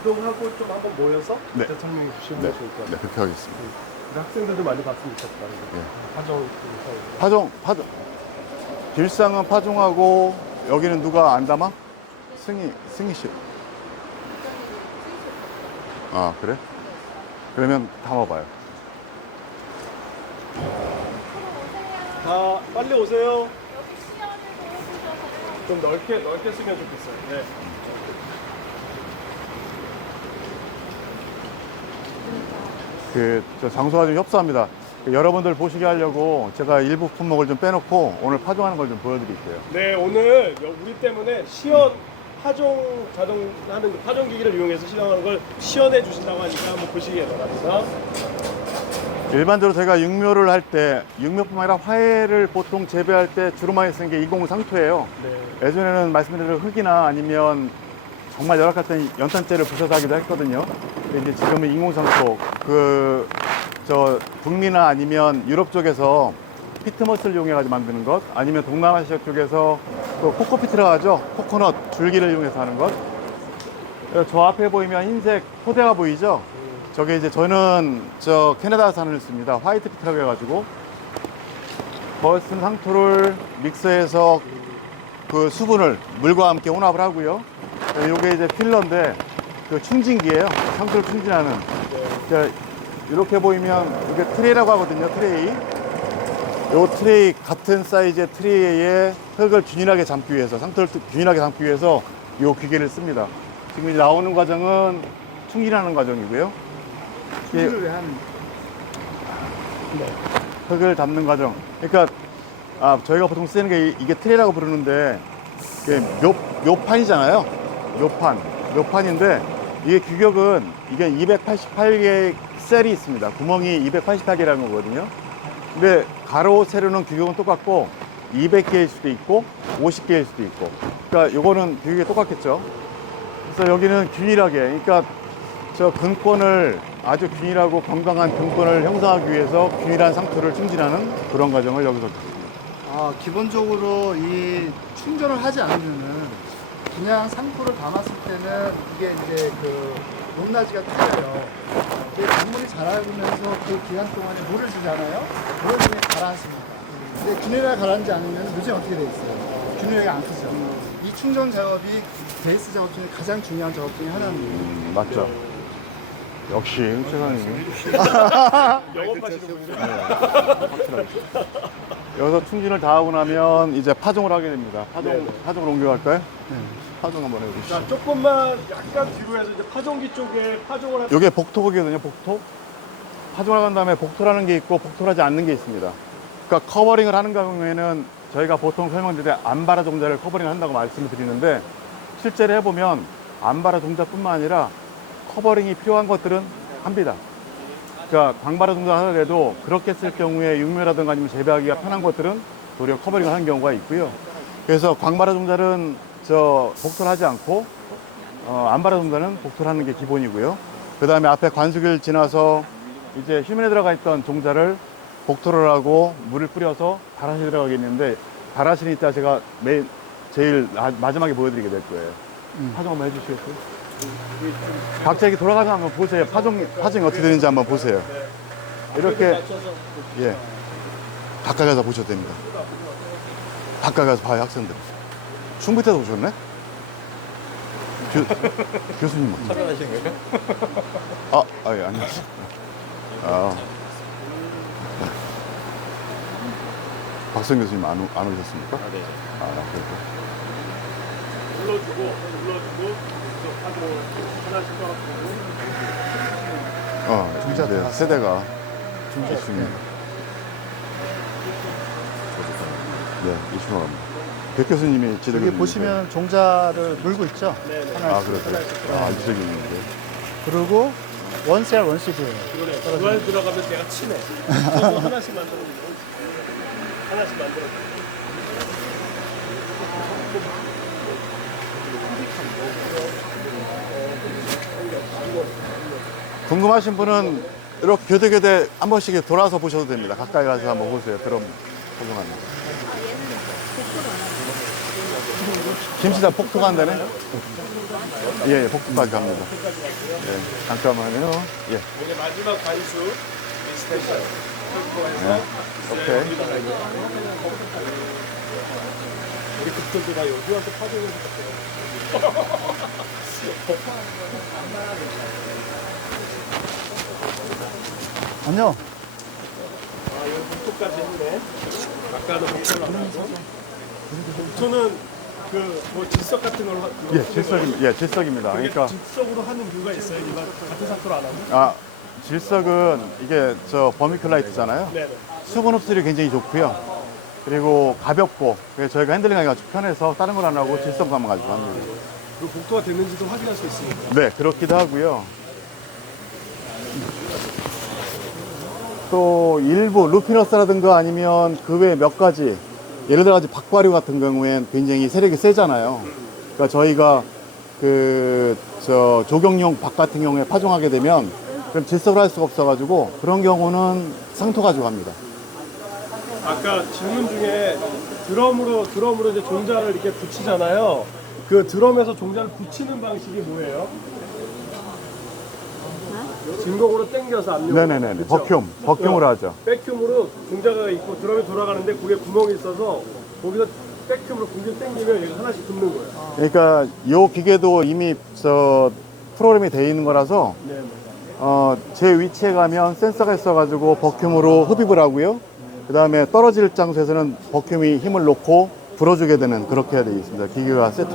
이동하고 좀 한번 모여서 네. 대통령 주시면 네, 좋을 것 같아요. 네, 그렇게 하겠습니다. 우리 학생들도 많이 봤으면 좋겠다. 예. 화정 파종, 파종. 길상은 파종하고 여기는 누가 안 담아? 승희, 승희 씨. 아, 그래? 그러면 담아봐요. 다 빨리 오세요. 좀 넓게 넓게 쓰면 좋겠어요. 네. 그, 저 장소가 좀 협소합니다. 그 여러분들 보시게 하려고 제가 일부 품목을 좀 빼놓고 오늘 파종하는 걸 좀 보여드릴게요. 네 오늘 여- 우리 때문에 시연 파종 자동 하는 그 파종 기기를 이용해서 시연하는 걸 시연해 주신다고 하니까 한번 보시기 바랍니다. 일반적으로 저희가 육묘를 할 때, 육묘뿐만 아니라 화해를 보통 재배할 때 주로 많이 쓰는 게 인공상토예요. 네. 예전에는 말씀드린 대로 흙이나 아니면 정말 열악할 땐 연탄재를 부셔서 하기도 했거든요. 이제 지금은 인공상토, 그, 저, 북미나 아니면 유럽 쪽에서 피트머스를 이용해 가지고 만드는 것, 아니면 동남아시아 쪽에서 또 코코피트라고 하죠. 코코넛 줄기를 이용해서 하는 것. 그래서 저 앞에 보이면 흰색 포대가 보이죠? 저게 이제 저는 저 캐나다 산을 씁니다. 화이트 피트라고 해가지고. 거쓴 상토를 믹서해서 그 수분을 물과 함께 혼합을 하고요. 이게 이제 필러인데 그 충진기예요. 상토를 충진하는. 자, 이렇게 보이면 이게 트레이라고 하거든요. 트레이. 요 트레이 같은 사이즈의 트레이에 흙을 균일하게 담기 위해서 상토를 균일하게 담기 위해서 요 기계를 씁니다. 지금 나오는 과정은 충진하는 과정이고요. 이게 왜 하는 흙을 담는 과정. 그러니까 아, 저희가 보통 쓰는 게 이- 이게 트레라고 부르는데 이게 묘, 묘판이잖아요. 묘판. 묘판인데 이게 규격은 이게 288개의 셀이 있습니다. 구멍이 288개라는 거거든요. 근데 가로 세로는 규격은 똑같고 200개일 수도 있고 50개일 수도 있고. 그러니까 요거는 규격이 똑같겠죠. 그래서 여기는 균일하게 그러니까 저 근권을 아주 균일하고 건강한 근권을 형성하기 위해서 균일한 상토를 충진하는 그런 과정을 여기서 듣습니다. 아, 기본적으로 이 충전을 하지 않으면은 그냥 상토를 담았을 때는 이게 이제 그 높낮이가 틀려요. 이게 작물이 자라면서 그 기간 동안에 물을 주잖아요. 그런 중에 가라앉습니다. 근데 균일하게 가라앉지 않으면 무지 어떻게 돼 있어요? 균일하게 안 크죠. 이 충전 작업이 베이스 작업 중에 가장 중요한 작업 중에 하나입니다. 음, 맞죠? 역시 최상님. 영업하시는 분이요. 여기서 충진을 다 하고 나면 이제 파종을 하게 됩니다. 파종, 네 네. 파종을 옮겨갈까요? 네. 파종 한번 해보시죠. 자 조금만 약간 뒤로 해서 이제 파종기 쪽에 파종을 할. 이게 복토거든요, 복토. 파종을 한 다음에 복토라는 게 있고 복토하지 않는 게 있습니다. 그러니까 커버링을 하는 경우에는 저희가 보통 설명드릴 때 안바라 종자를 커버링 한다고 말씀을 드리는데 실제로 해보면 안바라 종자뿐만 아니라 커버링이 필요한 것들은 합니다. 그러니까 광바라 종자 하더라도 그렇게 쓸 경우에 육묘라든가 아니면 재배하기가 편한 것들은 도리어 커버링을 하는 경우가 있고요. 그래서 광바라 종자는 저 복토를 하지 않고 어, 안바라 종자는 복토를 하는 게 기본이고요. 그 다음에 앞에 관수기를 지나서 이제 휴면에 들어가 있던 종자를 복토를 하고 물을 뿌려서 다라시 들어가게 있는데 다라시는 이따 제가 매, 제일 나- 마지막에 보여드리게 될 거예요. 파종 한번 해주시겠어요? 각자 이렇게 돌아가서 한번 보세요. 파종, 파종이 어떻게 되는지 한번 보세요. 이렇게, 예. 가까이 가서 보셔도 됩니다. 가까이 가서 봐요, 학생들. 충북에서 오셨네? 교, 교수님. 촬영하신 거예요? 아, 아, 예, 안녕하세요. 아. 박성 교수님 안, 오- 안 오셨습니까? 아, 네. 아, 그렇고. 하나씩. 어, 중자 네, 세대가 있습니다. 네, 이슈가 갑니다. 백 교수님이 지도 여기 보시면 종자를 물고 있죠? 네네. 아, 그렇죠. 아, 이쪽에 있는데. 그리고 원셀 원시드예요. 그러네. 그 안에 들어가면 내가 치네. 그래서 하나씩 만들어. 하나씩 만들어. 궁금하신 분은 이렇게 교대교대 한 번씩 돌아서 보셔도 됩니다. 가까이 가서 한번 보세요. 그럼 궁금합니다. 김치다 한다네? 가요? 예, 예, 복도까지 갑니다. 예, 잠깐만요. 예. 이제 마지막 관수 스테이션. 네. 오케이. 우리 급전도 다 여기한테 파종해서 갔어요. 안녕. 아, 여기 복도까지 했네. 아까는 복도를 안 하고. 복도는 그 뭐 질석 같은 걸 하- 예, 질석입니다. 예, 질석입니다. 그게 그러니까 질석으로 하는 이유가 있어요. 일반 같은 상토로 안 하고. 아, 질석은 이게 저 버미큘라이트잖아요. 네네. 수분 흡수율이 굉장히 좋고요. 그리고 가볍고 그래서 저희가 핸들링하기가 아주 편해서 다른 걸 안 하고 질석만 가지고 합니다. 그 복도가 됐는지도 확인할 수 있으니까. 네, 그렇기도 하고요. 또 일부 루피너스라든가 아니면 그 외 몇 가지 예를 들어 가지 박과류 같은 경우엔 굉장히 세력이 세잖아요. 그러니까 저희가 그 저 조경용 박 같은 경우에 파종하게 되면 그럼 질석을 할 수가 없어가지고 그런 경우는 상토 가지고 합니다. 아까 질문 중에 드럼으로 드럼으로 이제 종자를 이렇게 붙이잖아요. 그 드럼에서 종자를 붙이는 방식이 뭐예요? 진공으로 당겨서 압력. 네네네. 버큐움, 버큐움으로 하죠. 백큐으로 종자가 있고 드럼이 돌아가는데 그게 구멍이 있어서 거기서 백큐으로 공기 당기면 얘가 하나씩 붙는 거예요. 그러니까 요 기계도 이미 저 프로그램이 돼 있는 거라서 네. 어, 제 위치에 가면 센서가 있어가지고 버큐음으로 흡입을 하고요. 그 다음에 떨어질 장소에서는 버큐음이 힘을 놓고 불어주게 되는 그렇게 되어 있습니다. 기계가 세팅.